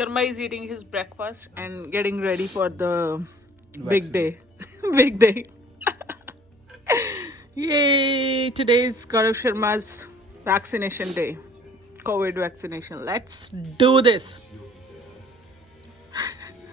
Sharma is eating his breakfast and getting ready for the big day. Big day. Yay! Today is Gaurav Sharma's vaccination day. COVID vaccination. Let's do this.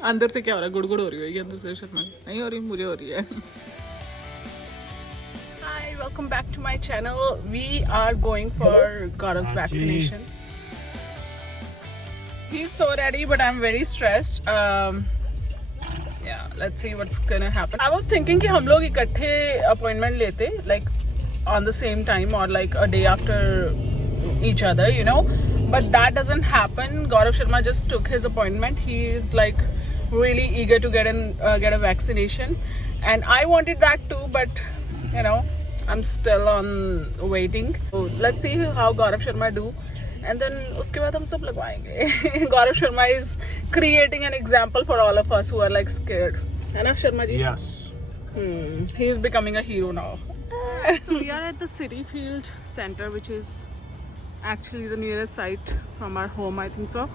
अंदर से क्या हो रहा है? गुड़गुड़ हो रही है अंदर से शर्मा नहीं हो रही मुझे हो रही है. Hi, welcome back to my channel. We are going for Gaurav's vaccination. He's so ready, but I'm very stressed. Yeah, let's see what's gonna happen. I was thinking कि हम लोग इकट्ठे appointment लेते, like on the same time or like a day after each other, you know. But that doesn't happen. Gaurav Sharma just took his appointment. He is like really eager to get a vaccination, and I wanted that too, but you know, I'm still on waiting. So let's see how Gaurav Sharma do, and then उसके बाद हम सब लगवाएंगे. Gaurav Sharma is creating an example for all of us who are like scared. है ना Sharma ji? Yes. He is becoming a hero now. So we are at the City Field Center, which is actually the nearest site from our home, I think so.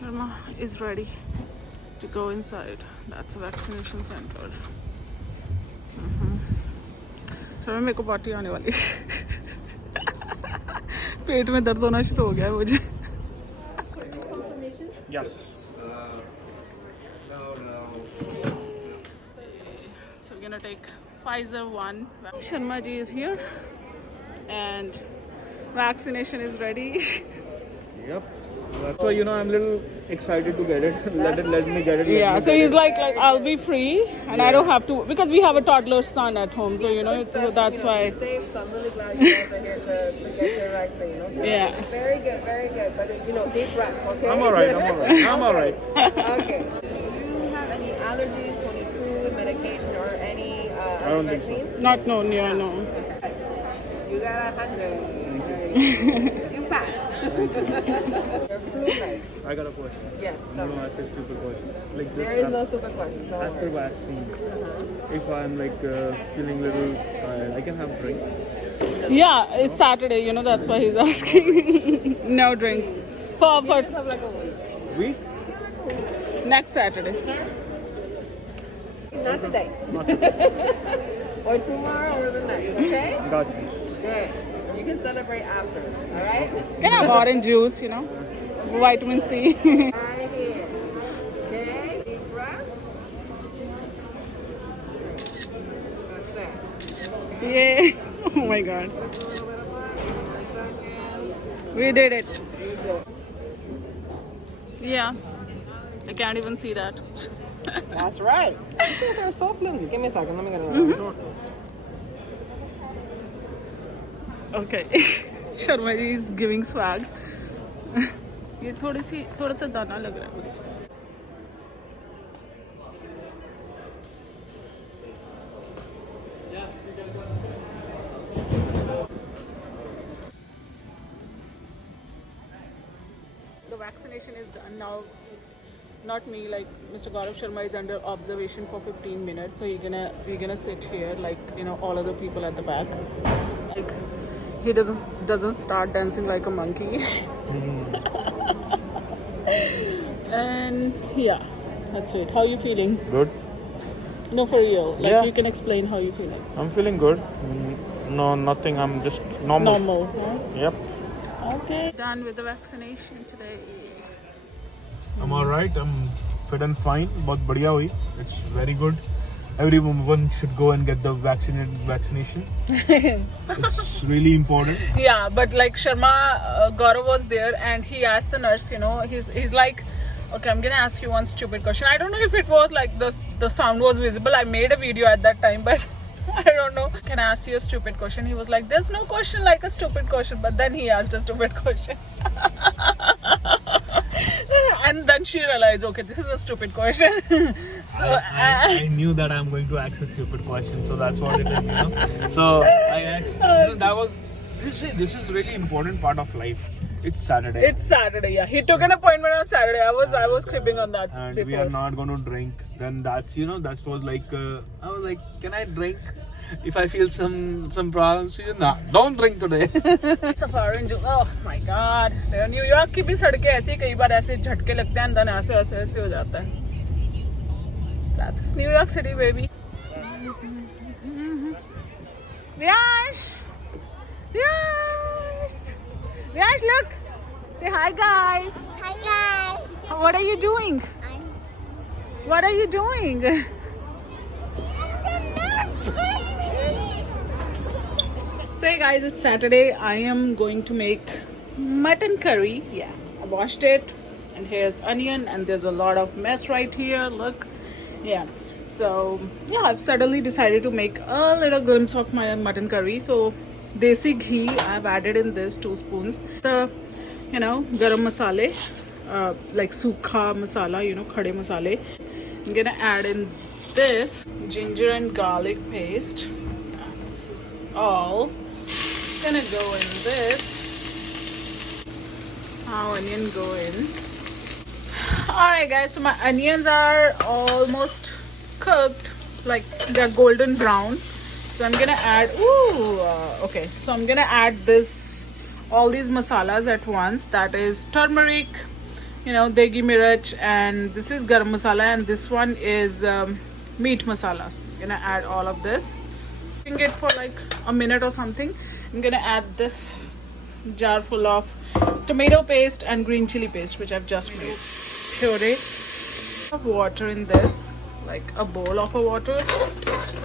Sharma is ready to go inside. That's a vaccination center. Sharma, मेरे को party आने वाली. पेट में दर्द होना शुरू हो गया है मुझे. Yes. So we're gonna take Pfizer 1. Sharma ji is here and vaccination is ready. Yep. That's why I'm a little excited to get it. Let me get it. Yeah, so he's like I'll be free and I don't have to, because we have a toddler son at home, so so that's why. Safe, so I'm really glad you guys are here to get your vaccine. Okay? Yeah. Very good, very good. But deep breaths, okay? I'm alright. Okay. Do you have any allergies to any food, medication, or any other don't think so. vaccines? Not no. You got 100. You passed. Your flu right. I got a question. Yes. No, ask a stupid question. Like this. There is no stupid question. Don't After worry. vaccine, if I'm like feeling little tired, I can have drink. Yeah, it's Saturday, that's why he's asking. No drinks. For Just have like a week. Week? next Saturday. Not today. Not today. Or tomorrow or the next, okay? Got you. Good. You can celebrate after, alright? Can have orange juice, vitamin C. Right here. Okay, deep breath. That's it. Yay. Oh my god. Lift a little bit apart. 1 second. We did it. You good. Yeah. I can't even see that. That's right. These are so flimsy. Give me a second. Let me get it right. Okay. Sharma ji is giving swag. ये थोड़ा सा दाना लग रहा है बस. The vaccination is done now. Not me, like Mr. Gaurav Sharma is under observation for 15 minutes, so we're gonna sit here like all other people at the back. Like he doesn't start dancing like a monkey. And yeah, that's it. How you feeling? Good. No, for real. Like Yeah. you can explain how you feeling. I'm feeling good. No, nothing. I'm just normal. Normal. Huh? Yep. Okay. Done with the vaccination today. I'm alright. I'm fit and fine. बहुत बढ़िया हुई. It's very good. Everyone should go and get the vaccination. It's really important. Yeah, but like Sharma, Gaurav was there and he asked the nurse, he's like, okay, I'm gonna ask you one stupid question. I don't know if it was like the sound was visible. I made a video at that time, but I don't know. Can I ask you a stupid question? He was like, there's no question like a stupid question, but then he asked a stupid question. And then she realized, okay, this is a stupid question. So I knew that I'm going to ask a stupid question, so that's what it is, So I asked. This is really important part of life. It's Saturday. It's Saturday, yeah. He took an appointment on Saturday. I was cribbing on that. And before. we are not going to drink. Then that was like, I was like, can I drink? if I feel some problems, she said, nah, don't drink today. Safari and oh my god, New York की भी सड़कें ऐसी कई बार ऐसे झटके लगते हैं अंदर ऐसे ऐसे ऐसे हो जाता है. That's New York City, baby. Ryash, Ryash, look. Say hi, guys. Hi guys. What are you doing? What are you doing? So hey guys, it's Saturday. I am going to make mutton curry. Yeah, I washed it, and here's onion, and there's a lot of mess right here. Look, yeah. So yeah, I've suddenly decided to make a little glimpse of my mutton curry. So desi ghee, I've added in this 2 spoons. The garam masale, like sukha masala, khade masale. I'm gonna add in this ginger and garlic paste. This is all gonna go in this. How onion go in. Alright guys, so my onions are almost cooked, like they're golden brown. So I'm gonna add okay, so I'm gonna add all these masalas at once. That is turmeric, degi mirach, and this is garam masala, and this one is meat masala. So I'm gonna add all of this. Cooking it for like a minute or something. I'm gonna add this jar full of tomato paste and green chili paste, which I've just made. Puree of water in this, like a bowl of water,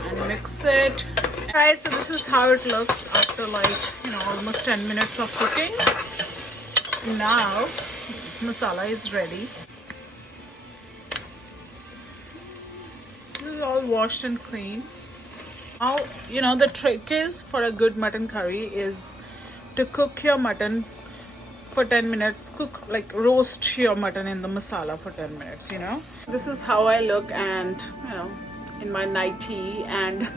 and mix it. Guys, so this is how it looks after like almost 10 minutes of cooking. Now masala is ready. This is all washed and clean. Now the trick is for a good mutton curry is to cook your mutton for 10 minutes. Roast your mutton in the masala for 10 minutes. This is how I look, and in my nightie and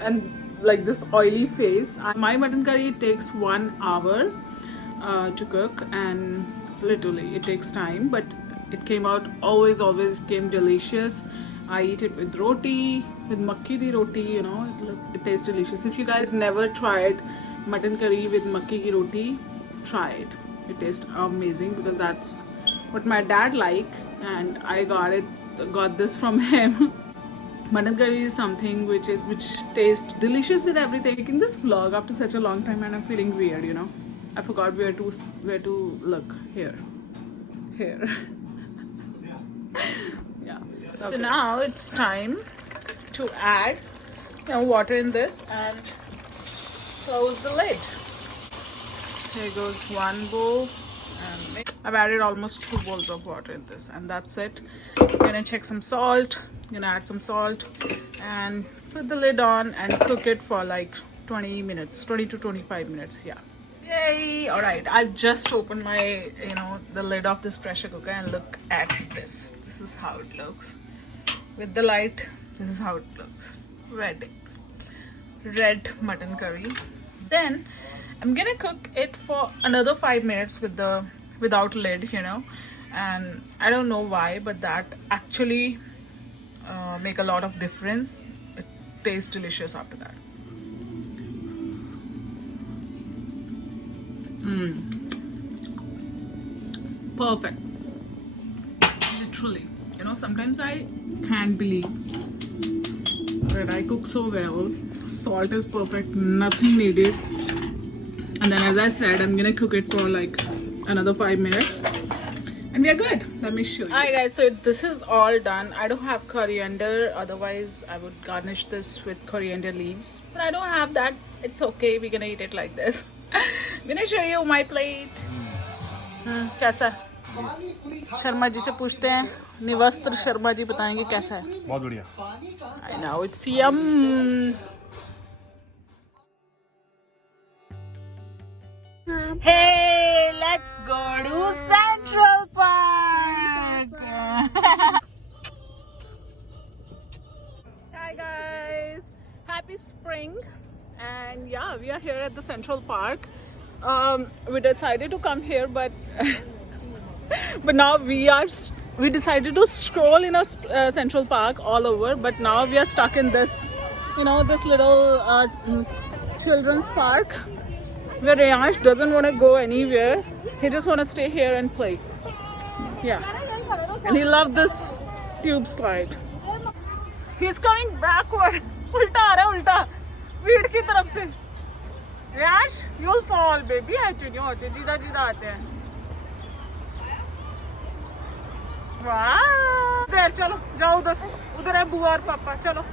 and like this oily face. My mutton curry takes 1 hour to cook, and literally it takes time, but it came out always came delicious. I eat it with roti, with makki di roti, it tastes delicious. If you guys never tried mutton curry with makki ki roti, try it. It tastes amazing, because that's what my dad liked, and I got this from him. Mutton curry is something which tastes delicious with everything. Making this vlog after such a long time, and I'm feeling weird, I forgot where to look. Here. Yeah. Okay. So now it's time to add water in this and close the lid. Here goes 1 bowl, and I've added almost 2 bowls of water in this, and that's it. I'm gonna check some salt. I'm gonna add some salt and put the lid on and cook it for like 20 to 25 minutes. Yeah. Yay! All right, I've just opened my the lid of this pressure cooker, and look at this. This is how it looks with the light. This is how it looks. Red mutton curry. Then I'm gonna cook it for another 5 minutes without lid, and I don't know why, but that actually make a lot of difference. It tastes delicious after that. Perfect. Literally, sometimes I can't believe that I cook so well. Salt is perfect, nothing needed. And then, as I said, I'm gonna cook it for like another 5 minutes, and we are good. Let me show you. Alright guys, so this is all done. I don't have coriander, otherwise I would garnish this with coriander leaves, but I don't have that. It's okay, we're gonna eat it like this. I'm gonna show you my plate. कैसा? शर्मा जी से पूछते हैं. निवस्त्र शर्मा जी बताएंगे कैसा है. बहुत बढ़िया. I know, it's yum. Hey, let's go to Central Park. Hi guys, happy spring, and yeah, we are here at the Central Park. We decided to come here, but now we decided to stroll in a Central Park all over, but now we are stuck in this you know, this little children's park where Riyash doesn't want to go anywhere. He just want to stay here and play. Yeah. And he loved this tube slide. He's coming backward. उल्टा आ रहा है, उल्टा भीड़ की तरफ से. Riyash, you'll fall, baby. ऐसे नहीं होते, जीदा जीदा आते हैं. वाह. उधर चलो, जाओ उधर. उधर है बुआ और पापा. चलो.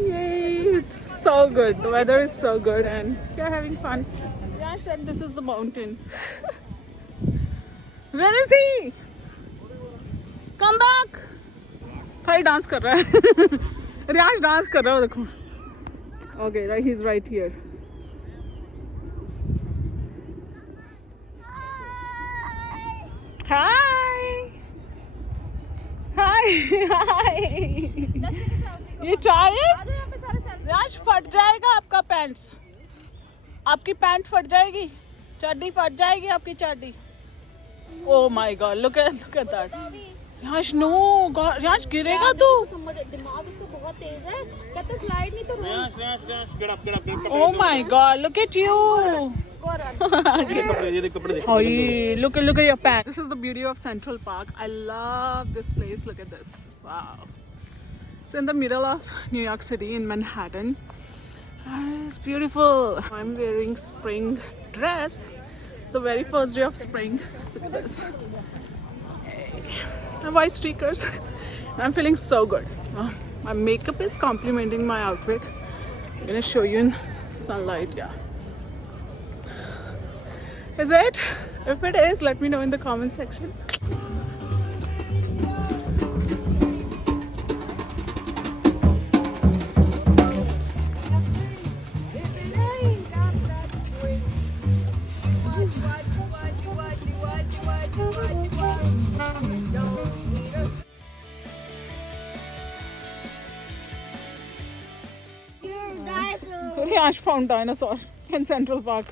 Yay, it's so good. The weather is so good and we're having fun. Yash said this is the mountain. Where is he? Come back. भाई डांस कर रहा है. रियाश डांस कर रहा है, देखो. Okay, right, he's right here. Hi. Hi. Hi. ये tired? Riyash फट जाएगा आपका पैंट्स. आपकी पैंट फट जाएगी. चड्डी फट जाएगी आपकी चड्डी. Oh my God! Look at that. Yash no, Yash गिरेगा तू. दिमाग उसका बहुत तेज है. कहता स्लाइड नहीं तो Get up. Oh my God! Look at you. Hey, look at your pants. This is the beauty of Central Park. I love this place. Look at this. Wow. It's in the middle of New York City in Manhattan. It's beautiful. I'm wearing spring dress. The very first day of spring. Look at this. White streakers. I'm feeling so good. My makeup is complementing my outfit. I'm gonna show you in sunlight. Yeah. Is it? If it is, let me know in the comment section. Riyash found dinosaur in Central Park.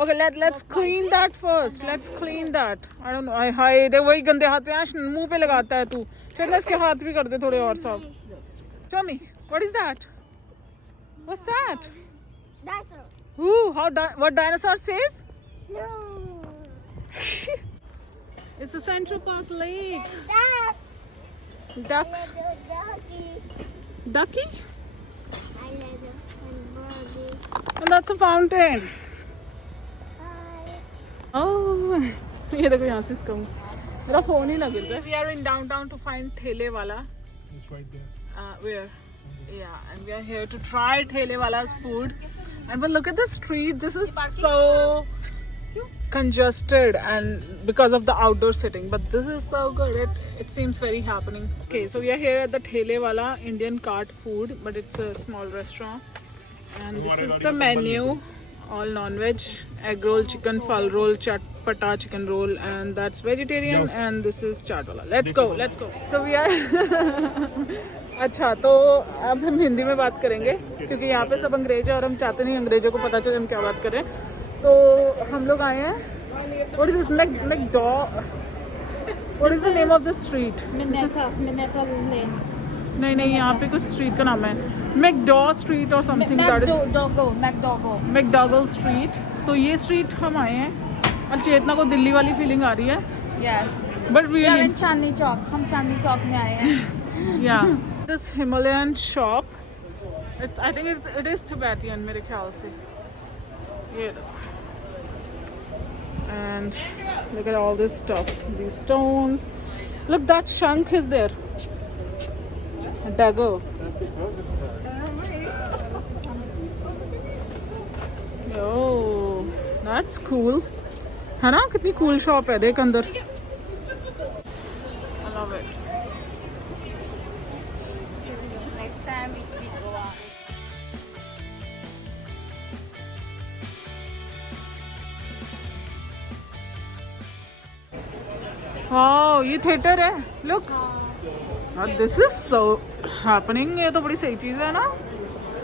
Okay, let's clean that first. Let's clean that. I don't know. हाय दे वही गंदे हाथ रियाश मुंह पे लगाता है तू. फिर इसके हाथ भी कर दे थोड़े और साफ. Show me. What is that? What's that? Dinosaur. Ooh, what dinosaur says? No. It's a Central Park lake. Duck. Ducks. Ducky? And that's a fountain. Oh, ये देखो यहाँ से इसका मेरा फोन ही लग रहा है. We are in downtown to find ठेले वाला. It's right there. Where? Yeah, and we are here to try ठेले wala's food. And but look at the street. This is so congested and because of the outdoor sitting. But this is so good. It seems very happening. Okay, so we are here at the ठेले wala Indian cart food, but it's a small restaurant. And this is the menu. All non-veg, egg roll, chicken, fal roll, chaat pata chicken roll, and that's vegetarian. And this is chaat wala. Let's go. So we are. अच्छा तो अब हम हिंदी में बात करेंगे क्योंकि यहाँ पे सब अंग्रेज है और हम चाहते नहीं अंग्रेजों को पता चले हम क्या बात करें. तो हम लोग आए हैं. What is this? What is the name of the street? Minetta Lane. नहीं यहाँ पे कुछ स्ट्रीट का नाम है मैकडॉ स्ट्रीट और समथिंग. McDougall street. तो ये स्ट्रीट हम आए हैं और चेतना को दिल्ली वाली फीलिंग आ रही है. Yes. But really Chandni Chowk. हम चांदनी चौक में आए हैं. या this Himalayan shop. I think it is Tibetan मेरे ख्याल से. ये and look at all this stuff, these stones. Look, that shank is there. A dagger. Oh, that's cool. है ना कितनी cool shop है देख अंदर. I love it. Next time we go out. Wow, ये थिएटर है. Look. This is so happening. ये तो बड़ी सही चीज़ है ना,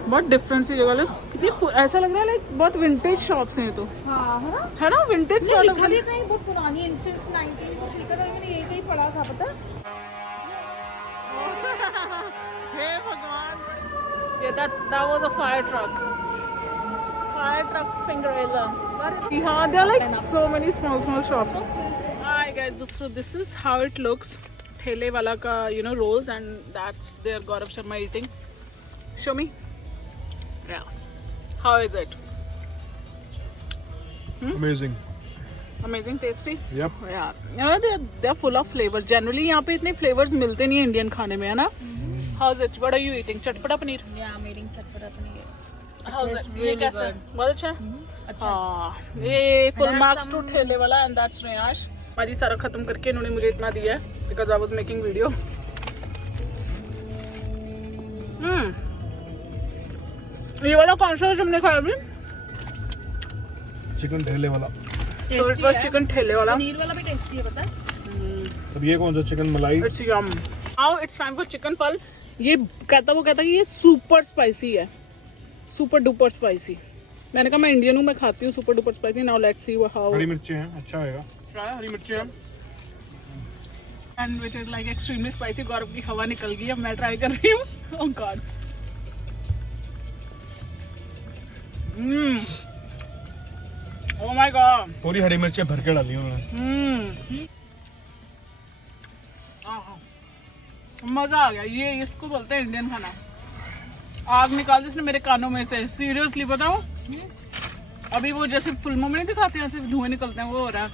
बहुत डिफरेंट सी जगह। कितनी ऐसा लग रहा है लाइक बहुत विंटेज शॉप्स हैं ये तो। हाँ है ना, विंटेज सॉर्ट ऑफ। कहीं बहुत पुरानी इंस्टेंस 19 कुछ लिखा था, मैंने यही कहीं पढ़ा था पता है। हे भगवान, ये that was a fire truck finger raiser. हाँ, there are like so many small shops. Hi guys, so this is how it looks. ठेले वाला का rolls, and that's their Gaurav Sharma eating. Show me. Yeah. How is it? Amazing. Amazing, tasty. Yep. Yeah. They're full of flavors. Generally यहाँ पे इतने flavors मिलते नहीं है Indian खाने में, है ना? How's it? What are you eating? चटपटा पनीर? Yeah, I'm eating चटपटा पनीर. How's it? ये really कैसा? good. बहुत अच्छा है? अच्छा. हाँ, ये full marks to ठेले वाला, and that's Neyash. हमारी सारा खत्म करके इन्होंने मुझे इतना दिया है because I was making video. ये वाला कौन सा तुमने खाया अभी? चिकन ठेले वाला। So it was chicken ठेले वाला. पनीर वाला भी टेस्टी है पता है. अब ये कौन सा चिकन मलाई? It's yum. Now it's time for chicken पल. ये कहता है कि ये सुपर स्पाइसी है, सुपर डुपर स्पाइसी। मैंने कहा मैं इंडियन हूँ, मैं खाती हूँ super duper spicy. Now let's see how. हरी मिर्ची हैं, अच्छा होएगा। ट्राई हरी मिर्ची है, and which is like extremely spicy. Gaurav की हवा निकल गई, अब मैं ट्राई कर रही हूँ। ओह गॉड। ओह माय गॉड, पूरी हरी मिर्चें भर के डाली उन्होंने। मजा आ गया। ये इसको बोलते हैं इंडियन खाना। आग निकाल दी इसने मेरे कानों में से, सीरियसली बताओ। अभी वो जैसे फिल्मों में नहीं दिखाते हैं, सिर्फ धुएं निकलते हैं, वो हो रहा है।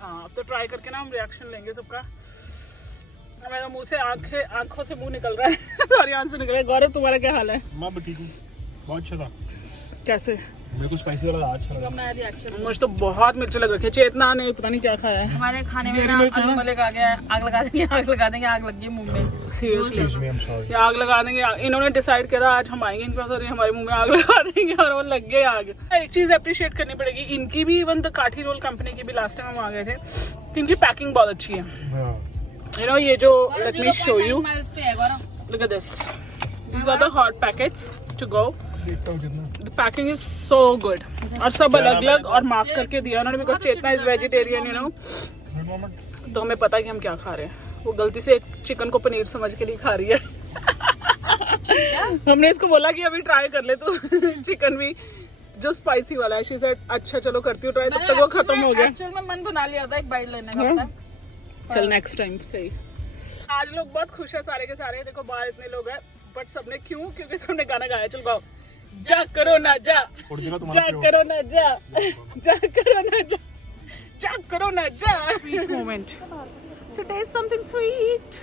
हाँ, अब तो ट्राई करके ना हम रिएक्शन लेंगे सबका। मेरा मुंह से आंखों से मुंह निकल रहा है। सॉरी, आंसू निकल रहा है। गौरव तुम्हारा क्या हाल है? मैं भी ठीक हूँ, बहुत अच्छा था। कैसे? मेरे को स्पाइसी वाला अच्छा लगा। मैं रिएक्शन मुझे तो बहुत मिर्च लग रखी है। चेतना ने पता नहीं क्या खाया है। हमारे खाने में ना आलू मलिक आ गया है। आग लगा देंगे, आग लग गई मुंह में। Seriously Excuse me, I'm sorry. आग लगा देंगे। इन्होंने डिसाइड करा आज हम आएंगे, इनके पास और हमारे मुंह में आग लगा देंगे, और वो लग गए आग। एक चीज अप्रिशिएट करनी पड़ेगी इनकी भी, इवन द काठी रोल कंपनी की भी। लास्ट टाइम हम आ गए थे, तो इनकी पैकिंग बहुत अच्छी है। हाँ। ये जो let me show you, miles पे है गौरव. look at this. These are the hot packets to go. देखता हूँ कितना। The packing is so good. और सब अलग अलग और मार्क करके दिया उन्होंने, because Chetna is vegetarian, you know, तो हमें पता है कि हम क्या खा रहे हैं। वो गलती से चिकन को पनीर समझ के नहीं खा रही है। हमने इसको बोला कि अभी ट्राई कर ले तू चिकन भी जो स्पाइसी वाला है। शी सेड अच्छा चलो करती हूँ ट्राई, तब तक वो खत्म हो गया। एक्चुअल में मन बना लिया था एक बाइट लेने का, पता है? चल नेक्स्ट टाइम सही। आज लोग बहुत खुश है सारे के सारे। देखो बाहर इतने लोग हैं, बट सबने क्यों? क्योंकि सबने गाना गाया। चल गाओ, जा करो ना जा, जा करो ना जा, जा करो ना जा, जा करो ना जा। Sweet moment to taste something sweet.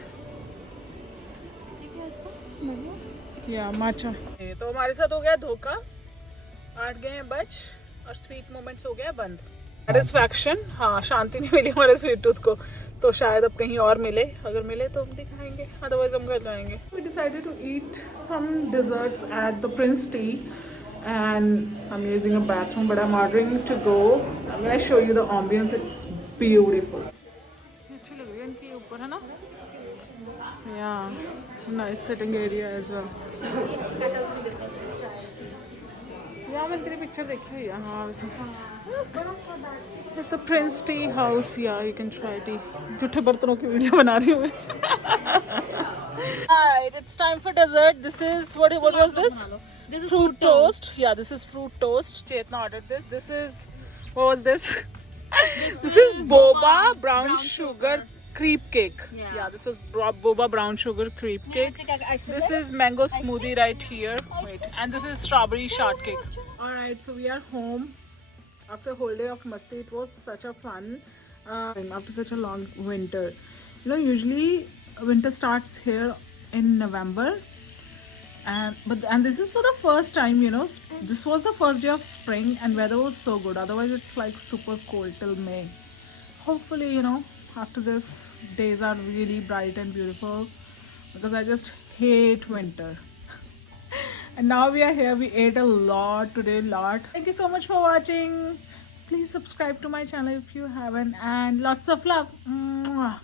Yeah, matcha. तो हमारे साथ हो गया धोखा, 8 गए हैं बच, और स्वीट मोमेंट्स हो गया बंद। सेटिस्फैक्शन, हाँ, शांति नहीं मिली हमारे स्वीट टूथ को, तो शायद अब कहीं और मिले। अगर मिले तो हम दिखाएंगे, अदरवाइज हम घर जाएंगे। We decided to eat some desserts at the Prince Tea, and I'm using a bathroom, but I'm ordering to go. I'm gonna show you the ambience. It's beautiful. अच्छी लग रही है इनकी ऊपर, है ना? Yeah, nice sitting area as well. Yeah, मैंने तेरी पिक्चर देखी हुई है। हाँ वैसे It's a Prince Tea House. Yeah, you can try tea. जूठे बर्तनों की वीडियो बना रही हूँ मैं। Alright, it's time for dessert. This is what was this? This is Fruit toast. Yeah, this is fruit toast. Chetna ordered this. This is, what was this? This is boba brown sugar crepe cake. Yeah, this was boba brown sugar crepe cake. This is mango smoothie right here. Wait, and this is strawberry shortcake. Alright, so we are home after a whole day of masti. It was such a fun after such a long winter. You know, usually winter starts here in November, and this is for the first time, you know. This was the first day of spring and weather was so good. Otherwise it's like super cold till May. Hopefully, you know, after this days are really bright and beautiful, because I just hate winter. And now we are here. We ate a lot today, Thank you so much for watching. Please subscribe to my channel if you haven't, and lots of love. Mwah.